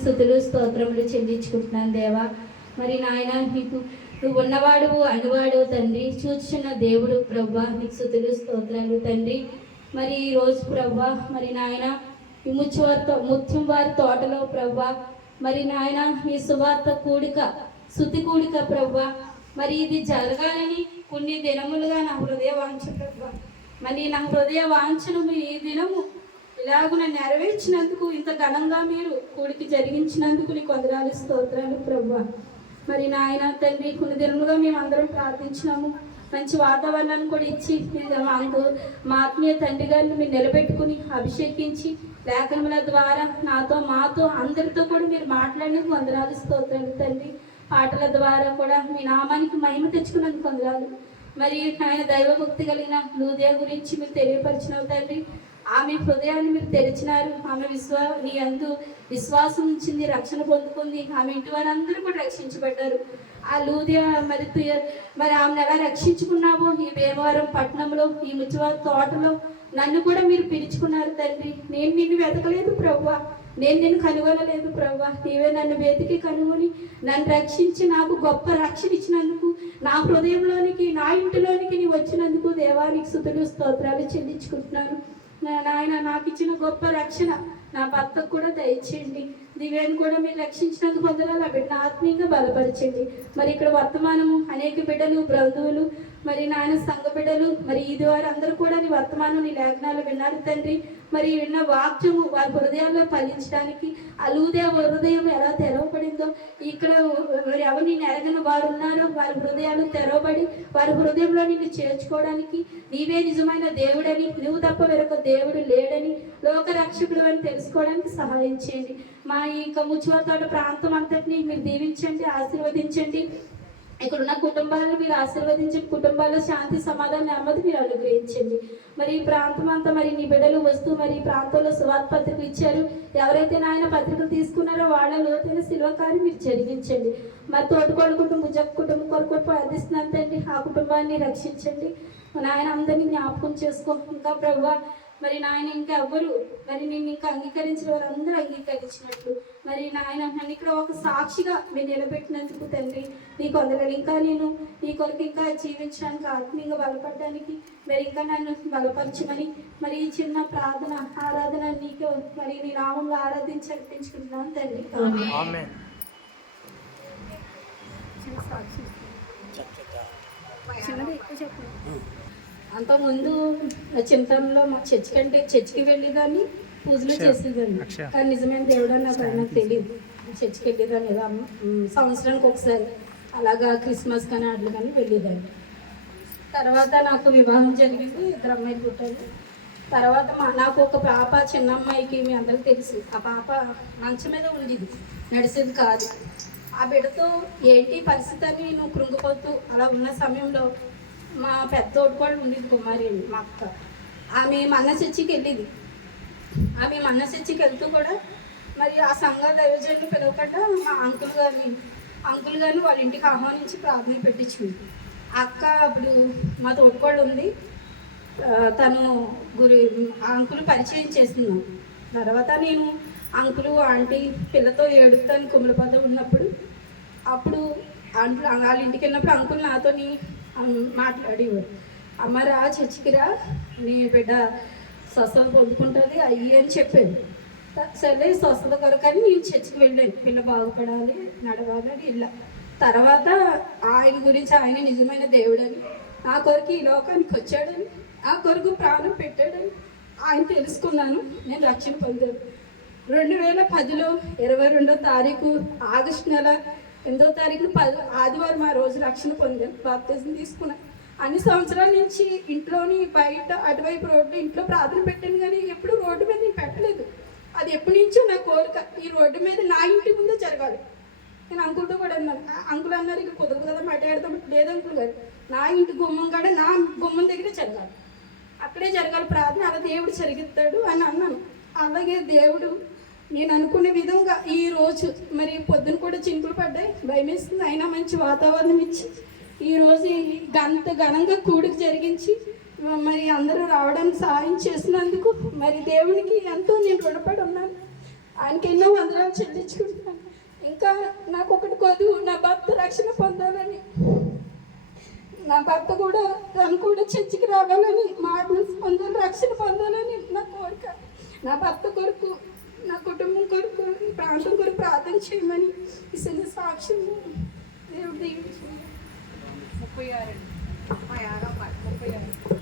స్తుతులు స్తోత్రములు చెల్లించుకుంటున్నాను దేవా. మరి నాయన నీకు నువ్వు ఉన్నవాడు అనువాడు తండ్రి, చూచున్న దేవుడు ప్రభా, నీకు స్తుతులు స్తోత్రాలు తండ్రి. మరి ఈరోజు ప్రభా మరి నాయన ఈ ముత్యం వారి తోటలో ప్రభా మరి నాయన మీ సువార్త కూడిక శుద్ధి కూడిక ప్రభా, మరి ఇది జరగాలని కొన్ని దినములుగా నా హృదయ వాంఛ ప్రభా. మరి నా హృదయ వాంఛను మీ ఈ దినము ఇలాగున నెరవేర్చినందుకు, ఇంత ఘనంగా మీరు కూడికి జరిగించినందుకు నీకు వందనాలు స్తోత్రాలు ప్రభా. మరి నాయన తండ్రి కొన్ని దినములుగా మేము అందరం ప్రార్థించినాము, మంచి వాతావరణాన్ని కూడా ఇచ్చి మాకు మా ఆత్మీయ తండ్రి గారిని మీరు నిలబెట్టుకుని అభిషేకించి లేఖనముల ద్వారా మాతో అందరితో కూడా మీరు మాట్లాడినందుకు వందనాలు స్తోత్రాలు తండ్రి. పాటల ద్వారా కూడా మీ నామానికి మహిమ తెచ్చుకున్నందుకు వందనాలు. మరి ఆయన దైవభక్తి కలిగిన లూదియా గురించి మీరు తెలియపరిచిన తండ్రి, ఆమె హృదయాన్ని మీరు తెరిచినారు. ఆమె నీ అందు విశ్వాసం ఉంచింది, రక్షణ పొందుకుంది. ఆమె ఇంటి వారందరూ కూడా రక్షించబడ్డారు. ఆ లూదియా మరి ఆమెను ఎలా రక్షించుకున్నావో ఈ భీమవరం పట్టణంలో ఈ ముచ్చివారి తోటలో నన్ను కూడా మీరు పిలుచుకున్నారు తండ్రి. నేను నిన్ను వెతకలేదు ప్రభువా, నేను నిన్ను కనుగొనలేదు ప్రభువా, నీవే నన్ను వెతికి కనుగొని నన్ను రక్షించి నాకు గొప్ప రక్షణ ఇచ్చినందుకు, నా హృదయంలోనికి నా ఇంటిలోనికి నీ వచ్చినందుకు దేవానికి స్తుతులు స్తోత్రాలు చెల్లించుకుంటున్నాను. నాయన నాకు ఇచ్చిన గొప్ప రక్షణ నా భర్తకు కూడా దయచేయండి. దివ్యాన్ని కూడా మీరు రక్షించినందుకు వందనాలు. ఆ బిడ్డను ఆత్మీయంగా బలపరచండి. మరి ఇక్కడ వర్తమానము అనేక బిడ్డలు, బంధువులు, మరి నాయన సంఘ బిడ్డలు, మరి ఈ ద్వారా అందరూ కూడా నీ వర్తమానం నీ లేఖనాలు విన్నారు తండ్రి. మరి విన్న వాక్యము వారి హృదయాల్లో ఫలించడానికి ఆ లూదియా హృదయం ఎలా తెరవబడిందో, ఇక్కడ మరి ఎవరు నేను ఎరగని వారు ఉన్నారో వారి హృదయాలు తెరవబడి వారి హృదయంలో నిన్ను చేర్చుకోవడానికి, నీవే నిజమైన దేవుడని, నువ్వు తప్ప వేరొక దేవుడు లేడని, లోక రక్షకుడు అని తెలుసుకోవడానికి సహాయం చేయండి. మా ఈ ముచ్చివారి తోట ప్రాంతం అంతటిని మీరు దీవించండి, ఆశీర్వదించండి. ఇక్కడ ఉన్న కుటుంబాలను మీరు ఆశీర్వదించండి. కుటుంబాల్లో శాంతి సమాధానం నెమ్మది మీరు అనుగ్రహించండి. మరి ఈ ప్రాంతం అంతా మరి నీ బిడ్డలు వస్తూ మరి ఈ ప్రాంతంలో సువార్త పత్రికలు ఇచ్చారు. ఎవరైతే నాయన పత్రికలు తీసుకున్నారో వాళ్ళ లోతైన శిల్వకార్యం మీరు జరిగించండి. మరి తోటకోళ్ళ కుటుంబం కుటుంబం కొరకు ప్రార్థిస్తున్నాను తండ్రి. ఆ కుటుంబాన్ని రక్షించండి. నాయన అందరినీ జ్ఞాపకం చేసుకో. ఇంకా ప్రభువా మరి నాయన ఇంకా ఎవరు మరి నేను ఇంకా అంగీకరించిన వారు అందరూ అంగీకరించినట్లు మరి నాయన నన్ను ఇక్కడ ఒక సాక్షిగా మీరు నిలబెట్టినందుకు తండ్రి నీకు వందనాలు. ఇంకా నేను నీ కొరకు ఇంకా జీవించడానికి, ఆత్మీయంగా బలపడడానికి మరి ఇంకా నన్ను బలపరచమని మరి ఈ చిన్న ప్రార్థన ఆరాధన నీకు మరి నీ నామంలో ఆరాధించి అర్పించుకుంటున్నాను తండ్రి. చిన్నది ఎక్కువ చెప్పండి. అంతకుముందు చింతనలో మా చర్చికి వెళ్ళేదాన్ని, పూజలు చేసేదాన్ని. కానీ నిజమైన దేవుడు నాకు తెలియదు. చర్చికి వెళ్ళేదాన్ని ఏదో సంవత్సరానికి ఒకసారి అలాగా క్రిస్మస్ కానీ అట్లు కానీ వెళ్ళేదాన్ని. తర్వాత నాకు వివాహం జరిగింది, 2 అమ్మాయిలు పుట్టారు. తర్వాత నాకు ఒక పాప, చిన్న అమ్మాయికి మీ అందరికీ తెలుసు. ఆ పాప మంచం మీద ఉండేది, నడిచేది కాదు. ఆ బిడ్డతో ఏంటి పరిస్థితి అని నేను కృంగిపోతూ అలా ఉన్న సమయంలో మా పెద్ద తోడుకోళ్ళు ఉండేది, కుమారి అండి మా అక్క. ఆమె మన్న చర్చికి వెళ్ళేది. ఆమె మన్న చర్చికి వెళ్తూ కూడా మరి ఆ సంఘ దైవజనులు పిలవకుండా మా అంకుల్ గారిని వాళ్ళ ఇంటికి ఆహ్వానించి ప్రార్థన పెట్టించుకుంది. అక్క అప్పుడు మా తోడుకోళ్ళు ఉంది, తను ఆ అంకులు పరిచయం చేస్తున్నాం. తర్వాత నేను అంకులు ఆంటీ పిల్లతో ఏడుతాను కుమ్మలపద ఉన్నప్పుడు, అప్పుడు వాళ్ళ ఇంటికి వెళ్ళినప్పుడు అంకుల్ నాతోని మాట్లాడేవారు. అమ్మరా చర్చికి రా, నీ బిడ్డ స్వస్థత పొందుకుంటుంది అయ్యి అని చెప్పాను. సరే స్వస్థత కొరకని నేను చర్చికి వెళ్ళాను. పిల్ల బాగుపడాలి, నడవాలి అని ఇలా. తర్వాత ఆయన గురించి ఆయన నిజమైన దేవుడని, నా కొరకు ఈ లోకానికి వచ్చాడని, నా కొరకు ప్రాణం పెట్టాడని ఆయన తెలుసుకున్నాను. నేను రక్షణ పొందాను. 2010లో 22వ తారీఖు ఆగస్టు నెల 8వ తారీఖున ఆదివారం ఆ రోజు రక్షణ పొందాను, బాప్తిజం తీసుకున్నాను. అన్ని సంవత్సరాల నుంచి ఇంట్లోని బయట అటువైపు రోడ్డు ఇంట్లో ప్రార్థన పెట్టాను, కానీ ఎప్పుడు రోడ్డు మీద నేను పెట్టలేదు. అది ఎప్పటి నుంచో నా కోరిక, ఈ రోడ్డు మీద నా ఇంటి ముందే జరగాలి. నేను అంకుల్తో కూడా అన్నాను. అంకుల్ అన్నారు ఇక కుదరదు కదా మాట్లాడతాం. లేదు అంకుల్ గారు, నా ఇంటి గుమ్మం కాడ నా గుమ్మం దగ్గరే జరగాలి, అక్కడే జరగాలి ప్రార్థన, అలా దేవుడు జరిగిస్తాడు అని అన్నాను. అలాగే దేవుడు నేను అనుకునే విధంగా ఈరోజు మరి పొద్దున కూడా చినుకులు పడ్డాయి, భయమేస్తుంది, అయినా మంచి వాతావరణం ఇచ్చి ఈరోజు అంత ఘనంగా కూడిక జరిగించి మరి అందరూ రావడానికి సహాయం చేసినందుకు మరి దేవునికి ఎంతో నేను రుణపడి ఉన్నాను. ఆయనకి ఎన్నో వందనాలు చెల్లించుకుంటున్నాను. ఇంకా నాకు ఒకటి కొద్దు, నా భర్త రక్షణ పొందాలని, నా భర్త కూడా తను కూడా చర్చికి రావాలని, మార్మల్స్ పొందాలి, రక్షణ పొందాలని నా కోరిక. నా భర్త కొరకు, నా కుటుంబం కొరకు, ప్రాంతం కొరకు ప్రార్థన చేయమని ఇసిన సాక్ష్యం దేవుడు దీవించారు. 36 36